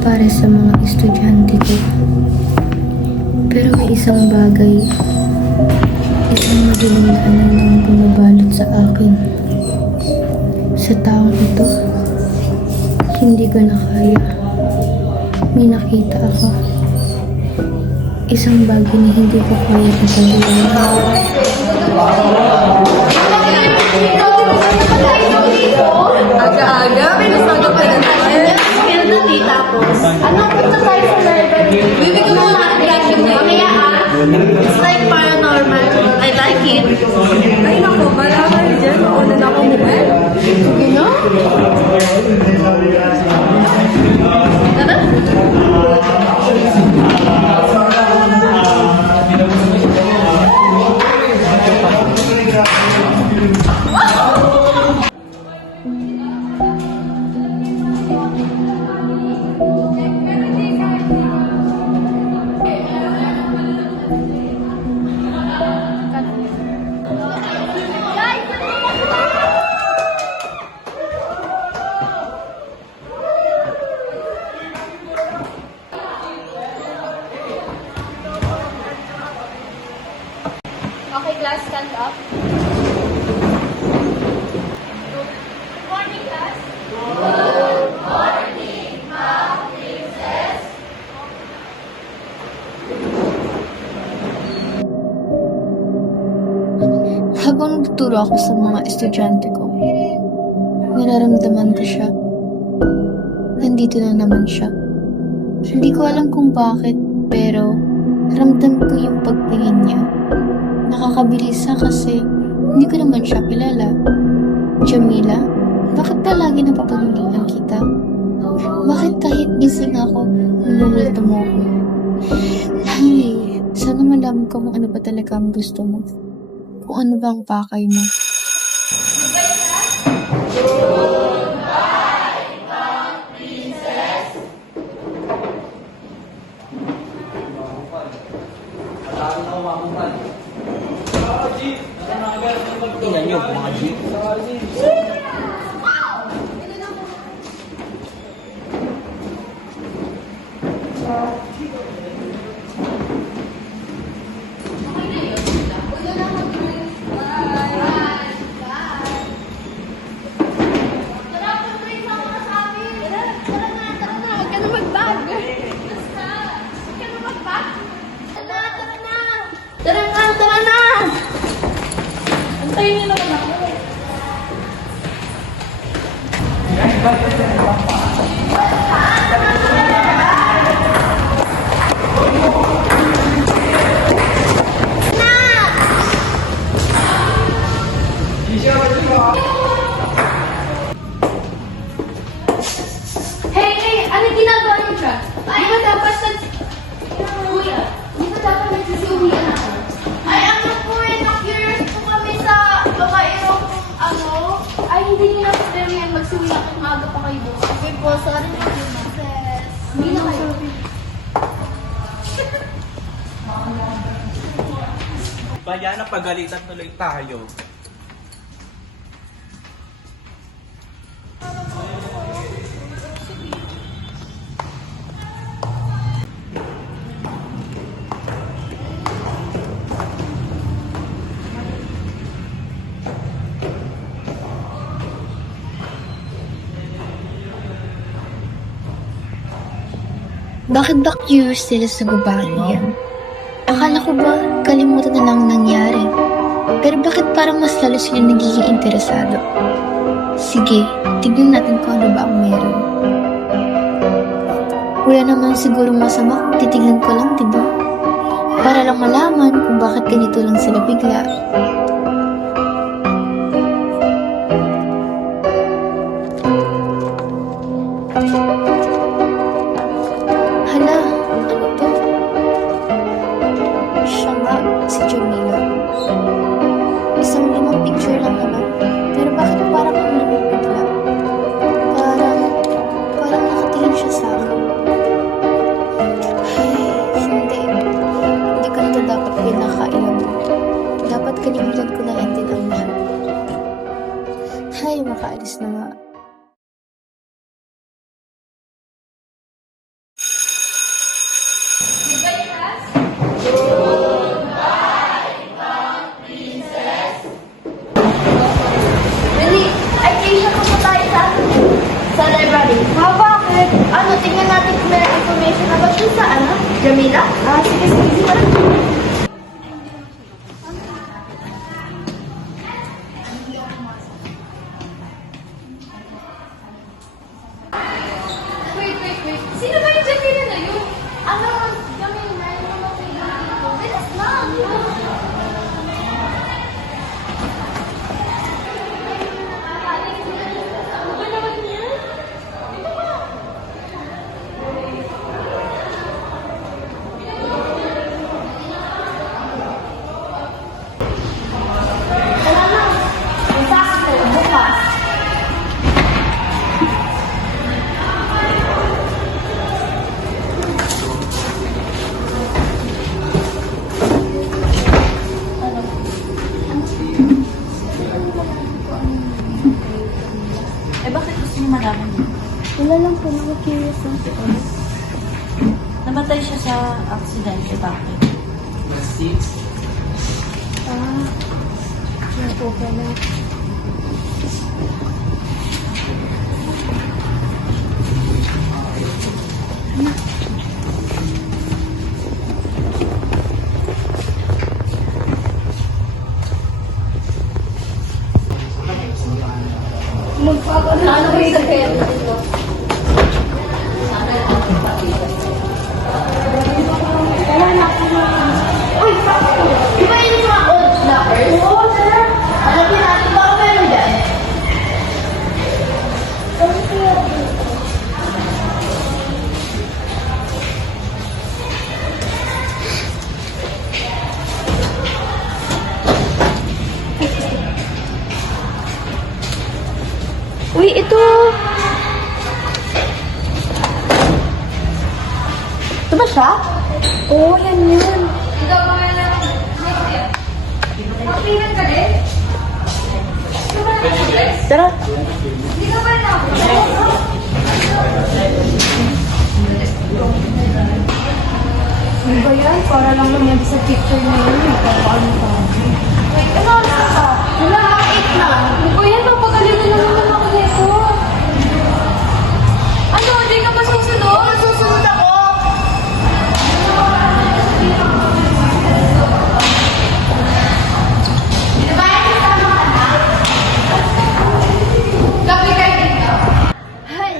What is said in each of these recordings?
para sa mga estudyante ko. Pero may isang bagay, isang madilim na anino ang bumabalot sa akin. Sa taong ito, hindi ko na kaya. May nakita ako. Isang bagay na hindi ko kaya ipaglaban. Aga-aga, may nasaga pa rin natin. Kaya natin tapos. Ano punta tayo sa library? Bibig ko muna ang reaction niya. Mamaya it's like paranormal. I like it. Ay naku, malaman dyan. Mauna na ako mobile. Sige no? Tara? Okay, class, stand up. Good morning, class. Good morning, Ma'am Princess. Habang nagtuturo ako sa mga estudyante ko, nararamdaman ko siya. Nandito na naman siya. Hindi ko alam kung bakit, pero ramdam ko yung pagtingin niya. Nakakabilis kasi hindi ko naman siya kilala. Jamila, bakit ba lagi napapagalitan kita? Bakit kahit gising ako, minumulto mo ako? Ay, sana malaman ko kung ano ba talaga ang gusto mo. Kung ano ba ang pakay mo. Tingnan nyo, mga jeep. Tara na! Antayin niyo naman ako. Hey! Ano ginagawa niyo siya? Di ba dapat nagsisiuwian ako? Ay, ano po na-curious po kami sa babaerong Ay, hindi niyo na pwede yan magsiuwi ako maaga pa kayo doon. Okay po, sorry po, Princess. Hindi na kayo. Bayan na pagalitan tuloy tayo. Bakit ba curious sila sa babaeng yan? Akala ko ba kalimutan na lang nangyari? Pero bakit parang mas lalo sila nagiging interesado? Sige, tignan natin kung ano ba ang meron. Wala naman siguro masama kung titignan ko lang, diba? Para lang malaman kung bakit ganito lang sila bigla. Hala, ano to? Siya nga, si Jamila. Isang limang picture lang naman. Pero bakit parang ang lamig bigla? Parang nakatingin siya sa akin. Ay, hindi. Hindi ka na dapat pinakailan mo. Dapat kanina tingnan natin kung may information about yun sa ano? Jamila? Sige, sige, wala. Wait. Sino ba yung Jamila na yun? Ano? Jamila, yung mga kailangan ko. Bilis lang! Ano ba naman yan? Dito ba? Wala na. Ang sakto, bukas. Bakit gusto niyo malaman niyo? Wala lang po, nakakurious lang po. Namatay siya sa aksidente. Bakit? Yan po pala. Ano ba yung sakit? Uy, di ba yun yung mga old snappers? Oo, sir. Hanapin natin baka meron dyan. Uy, ito! Ito ba siya? Oo, yan yun. Tara. Ano ba yan? Para lang naman sa picture na yun. Paano ka? Wait, ano oras na ka? Wala, 8 na. Ano ba yan? Papagaling na naman ako nito. Ano? Hindi ka ba susunod? Susunod ako. Di ba yung kasama ka na? Gabi kayo dito. Hay!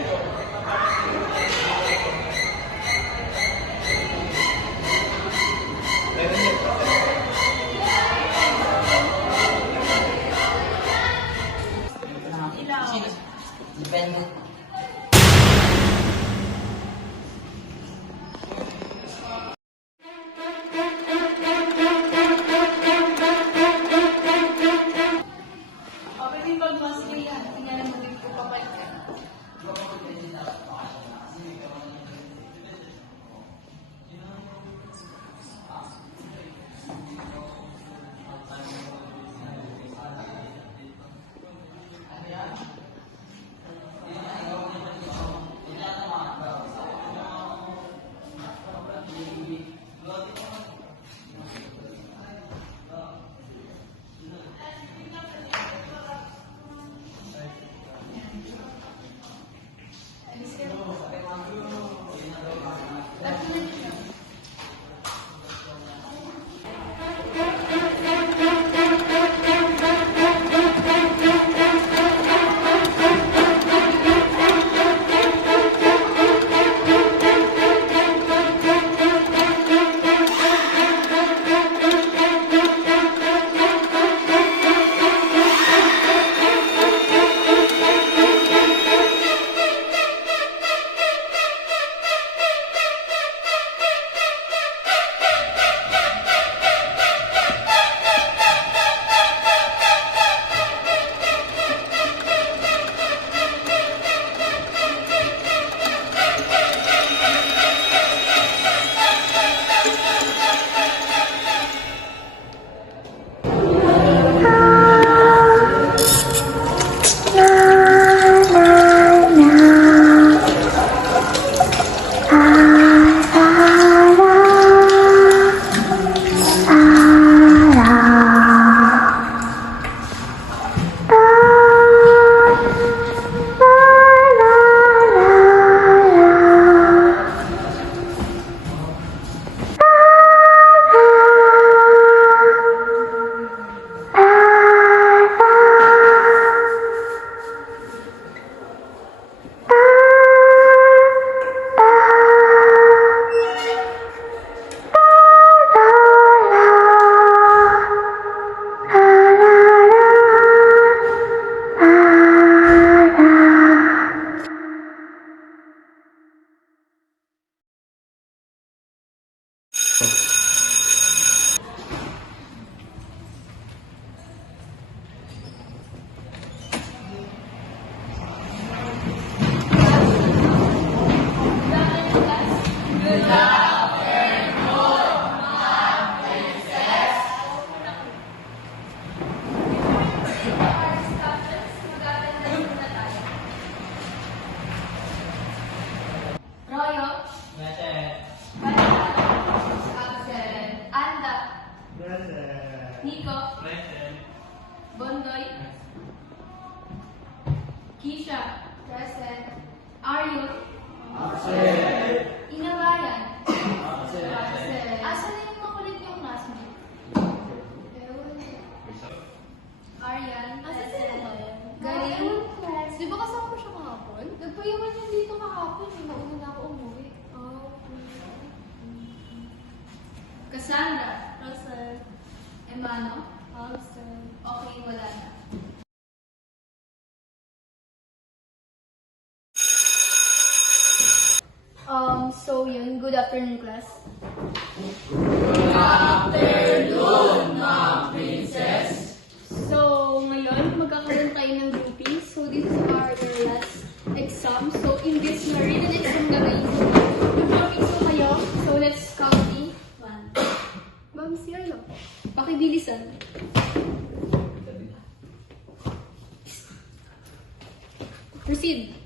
Royo. Absent. Anda. Nico. Bondoy. Kisha. Present. Aryo. Inabayan. Asan na yung makulit yung classmate? Aryan. Galing. Di ba kasama mo siya kahapon? Nagpayaman yan dito kahapon. Mauna na ako umuwi. Cassandra. Present. Emano. Present. Okay, wala na. So yun, good afternoon class. So, ngayon, magkakaroon tayo ng groupings. So, this is our last exam. So, in this na written exam na rin. Mag-groupings po kayo. So, let's counting. 1. Ma'am, si Arlo. Pakibilisan. Proceed.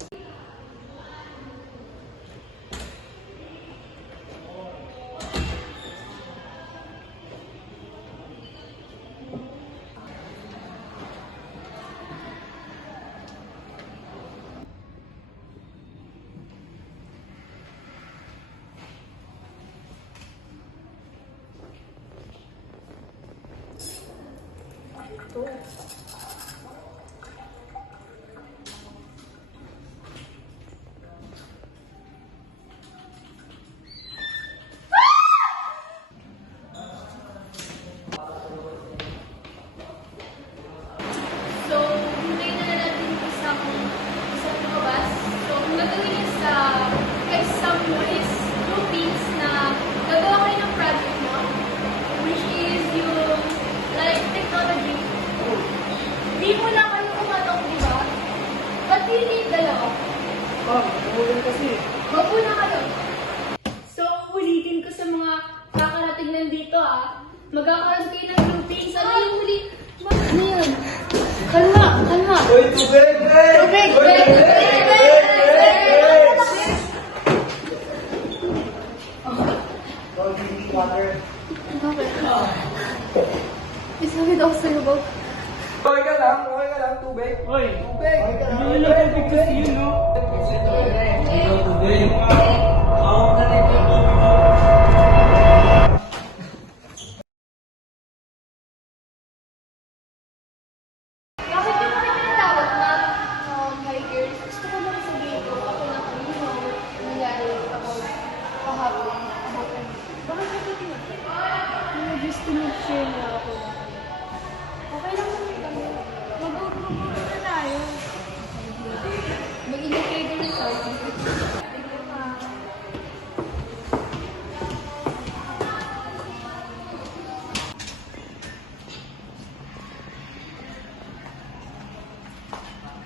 So, hintayin na natin isang lumabas. So, ang gagawin niya sa exam mo is groupings na gagawa kayo ng project mo, which is yung like technology. Di mo na kayo umatok, di ba? Ba't hindi dalawa? Ulan kasi. Mabuna kayo. So, ulitin ko sa mga kakarating nandito magkakaroon kayo ng groupings. Ano yung huli? Ano yun? Kalma, kalma. Uy, tubig! Tubig! Drinking water. Bakit? Isakit ako sa'yo, Bob. Okay ka lang, tubig. Hoy! Tubig! Hindi lang tubig kasi yun, no? Tubig! Ako na rin. Bakit yung mga pinatawag na hi girls? Gusto ko lang sabihin ko ako na kanino nangyari ako kahapon. Bakit ka tinatawag? Just to make sure na ako na kayo. Okay lang naman kami. Mag-group na tayo. Mag-ingat kayo din sa akin.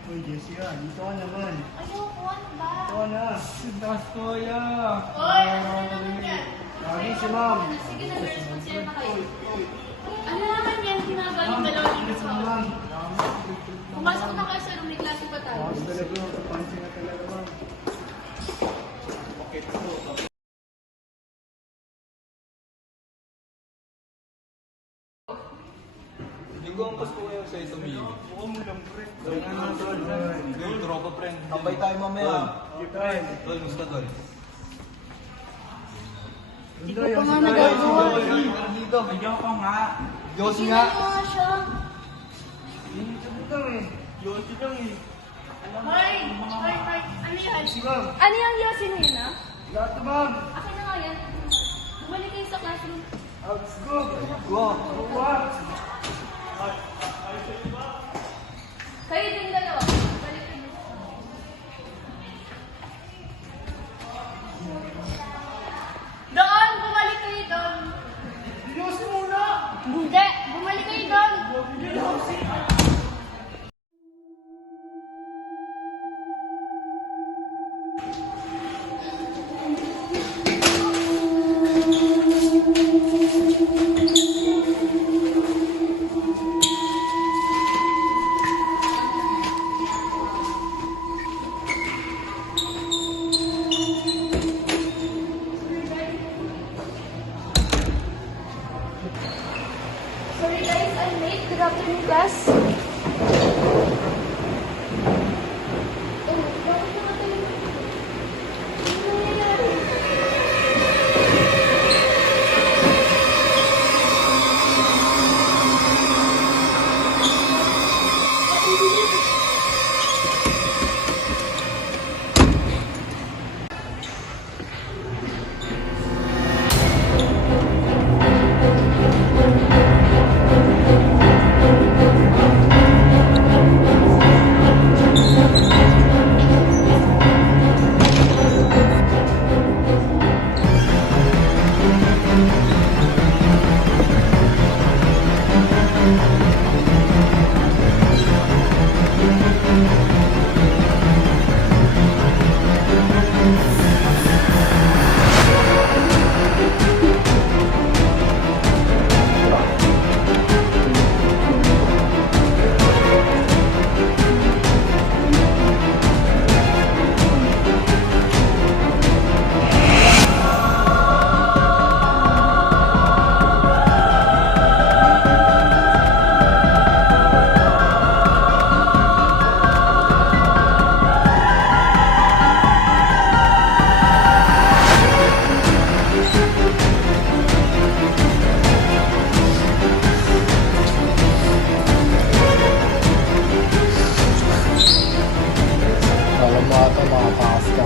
Uy, Jessica, dito ka naman. Ayoko, ano ba? Dito ka na. Das kuya! Oy, ano naman yan? Lagi si ma'am. Sige na, girls, mag-share na kayo. Ano naman yan? Ginagawa yung dalawa dito sa Ma'am. Pumasok na kayo sa room, may klase pa tayo. Tapos talaga, kapansin na talaga, ma'am. Hindi ko ang gusto kayo sa ito, Mili. Mukhang mo lang, pre. Yung tropa, friend. Tambay tayo mamaya. Tol, gusto, tol. Hindi ko pa nga nagagawa. Dito, medyo ka nga. Diyos nga. Ginawa siya. Ito eh. Yosi lang eh. Hoy! Hoy! Hoy! Ano yan? Si ma'am. Ano yung yosin na yun, ha? Lahat na, ma'am. Akin na nga yan. Bumalik kayo sa classroom. Let's go. Go. Go. Kayo din dalawa. Balik kayo. Doon! Bumalik kayo doon. Hindi! Bumalik kayo doon! Sorry guys, I'm late. Good afternoon, class. Oh, bakit naman tayo? Ano nangyayari? Alam mo ata, makatakas ka.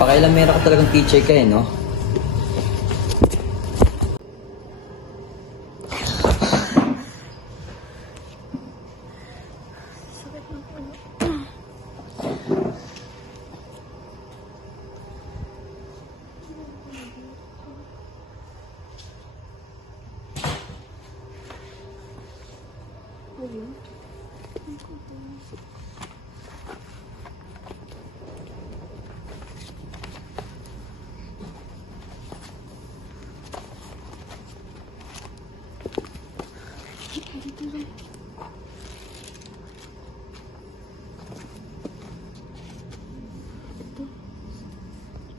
Pakailan meron ka talagang teacher ka eh, no?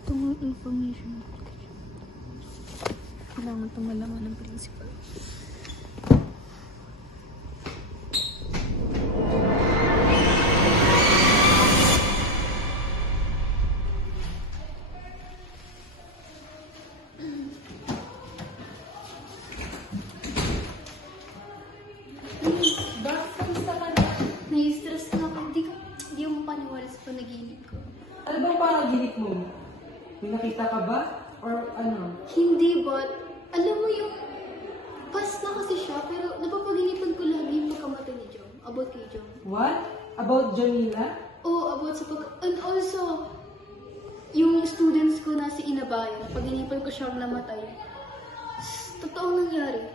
Ito nga information. Kailangan itong malaman ng principal. Bakit kamusta ka na? Nai-stress na ako. Hindi mo mapaniwala sa panaginip ko. Ano bang panaginip mo? May nakita ka ba? Or ano? Hindi, but alam mo yung past na kasi siya, pero napapaginipan ko lagi yung pagkamatay ni Jom. About kay Jom. What? About Jamila? Oo, about sa pag... And also, yung students ko na si Inabayo, napaginipan ko siyang namatay. Totoong nangyari.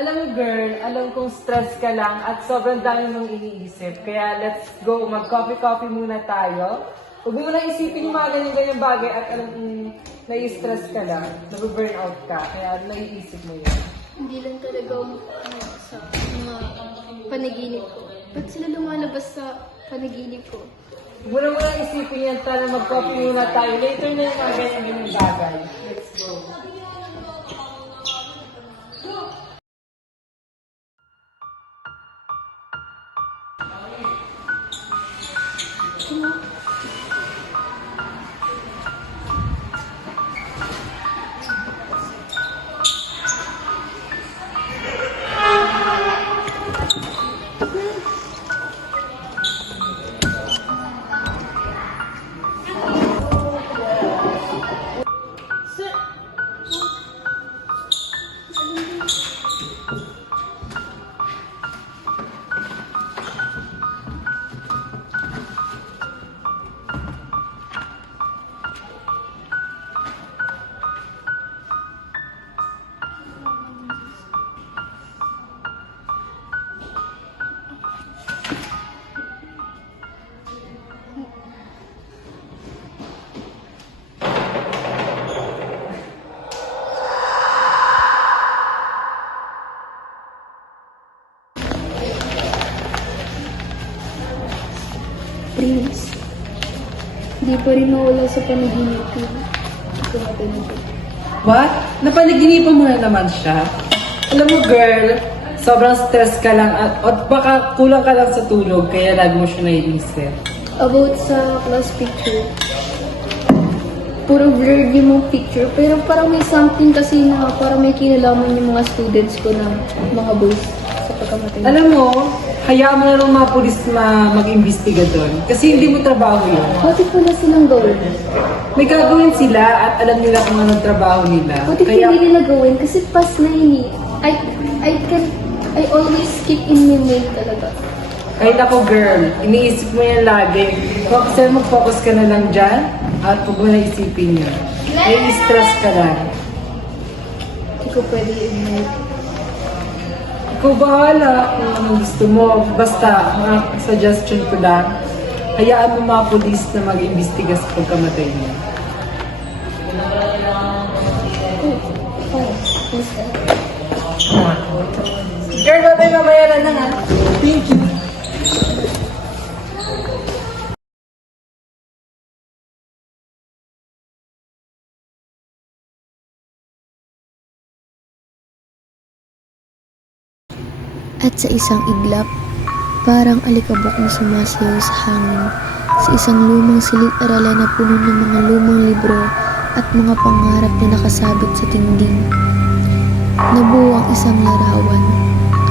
Alam mo girl, alam kong stress ka lang at sobrang dami mong iniisip. Kaya let's go, mag-coffee-coffee muna tayo. Huwag mo na isipin yung mga ganyan-ganyan bagay at alam kong nai-stress ka lang, nabu-burnout ka, kaya naiisip mo yun. Hindi lang talaga sa mga panaginip ko. Ba't sila lumalabas sa panaginip ko? Huwag mo na isipin yan, tara mag-coffee muna tayo. Later na yung mga ganyan-ganyan bagay. Let's go. Sir, pa rin mawala sa panaginip ko. Kumatay na siya. What? Napanaginipan mo na naman siya? Alam mo, girl, sobrang stress ka lang at baka kulang ka lang sa tulog kaya lagi mo siya naiisip. About sa class picture. Puro blurred yung mga picture, pero parang may something kasi na parang may kinalaman yung mga students ko na mga boys sa pagkamatay. Alam mo, hayaan mo na lang mga pulis na mag-imbestiga doon. Kasi hindi mo trabaho yun. Bakit wala silang gawin? May gagawin sila at alam nila kung anong trabaho nila. Bakit hindi nila gawin? Kasi pas na yun eh. I always keep in my mind talaga. Kahit ako, girl, iniisip mo yan lagi. Kasi mag-focus ka na lang dyan at huwag mo na isipin yun. May stress ka lang. Hindi ko pwede i-ignore. Ikaw bahala kung anong gusto mo. Basta, mga suggestion ko lang, hayaan mo mga pulis na mag-imbestiga sa pagkamatay niya. Girl, batay mamaya na lang ha. Thank you. At sa isang iglap, parang alikabok na sumasayaw sa hangin sa isang lumang silid-aralan na puno ng mga lumang libro at mga pangarap na nakasabit sa dingding. Nabuo ang isang larawan,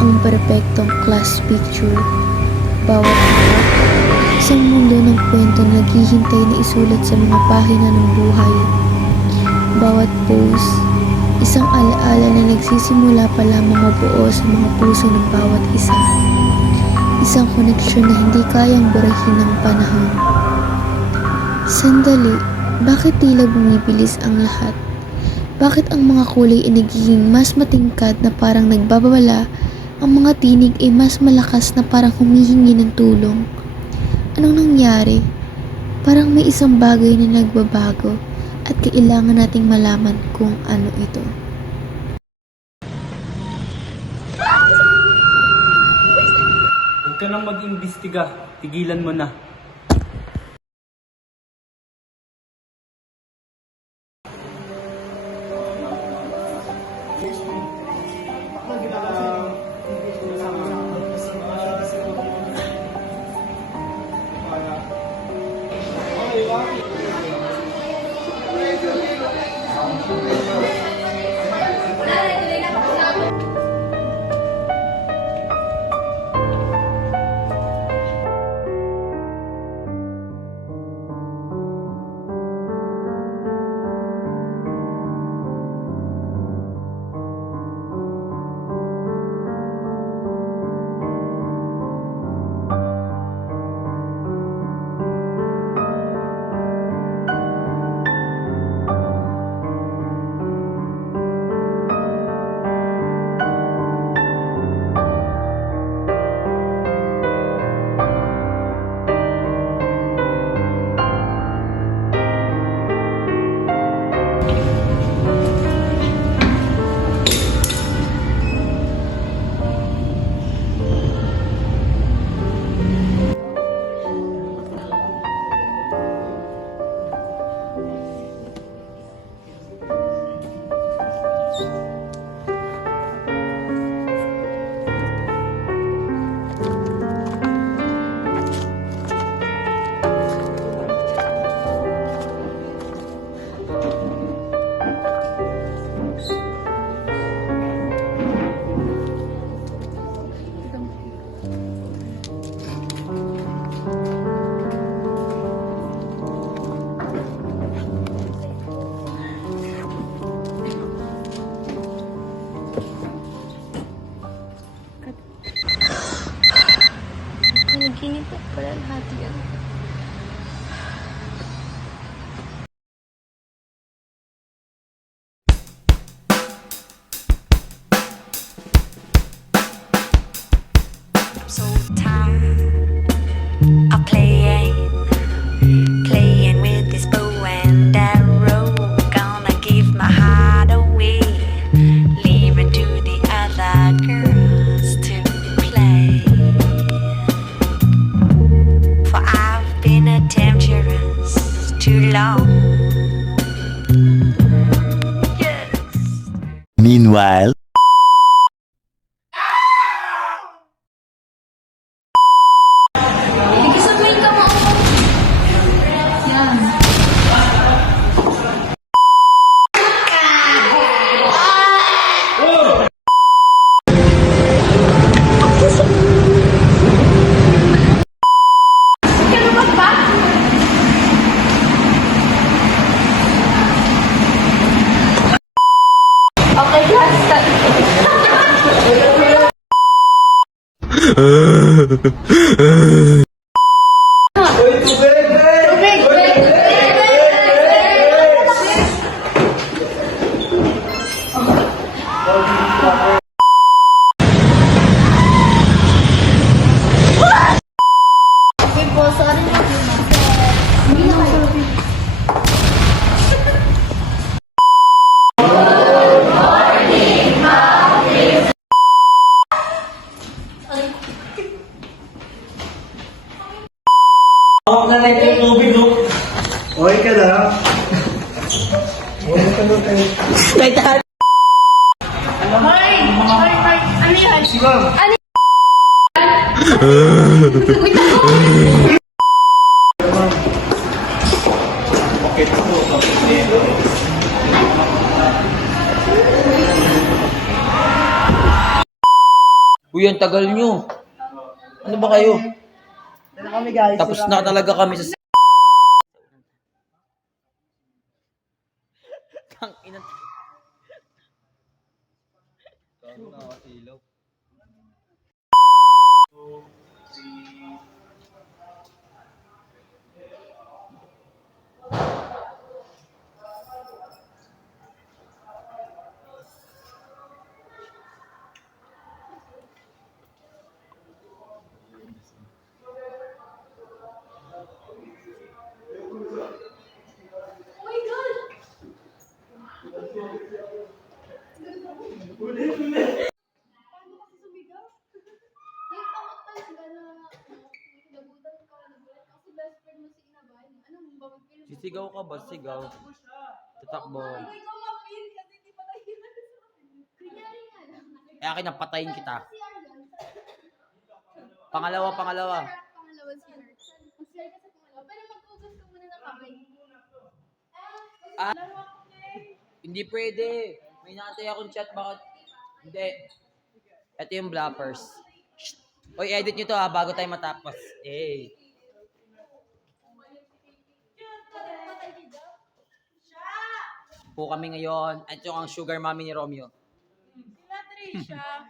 ang perpektong class picture. Bawat aklat, isang mundo ng kwento na naghihintay na isulat sa mga pahina ng buhay. Bawat pose, isang alaala na nagsisimula pa lamang mabuo sa mga puso ng bawat isa. Isang koneksyon na hindi kayang burahin ng panahon. Sandali, bakit tila bumibilis ang lahat? Bakit ang mga kulay ay nagiging mas matingkad na parang nagbabawala, ang mga tinig ay mas malakas na parang humihingi ng tulong? Anong nangyari? Parang may isang bagay na nagbabago at kailangan nating malaman kung ano ito. Huwag ka nang mag-imbestiga. Tigilan mo na. Meanwhile. Sabihin ka mo. Yan. Okay, class. Okay po, sorry na po. Hindi na kayo. Ako na lang yung tubig, no? Okay ka lang. Ano yan? Si ma'am. Uy, ang tagal nyo. Ano ba kayo? Tapos na talaga kami sa... Tang ina. Sisigaw ka ba? Sigaw. Tatakbo. Eh, akin na, patayin kita. Pangalawa. Pangalawa si Heart. Mag-share ka sa pangalawa. Pero mag-focus ka muna ng kamay. Hindi pwede. May natay akong chat. Bakit? Hindi. Ito yung bloppers. Shh. Uy, edit nyo to ha, bago tayo matapos. Eh. Po kami ngayon. At yung ang sugar mommy ni Romeo. Sila Trisha.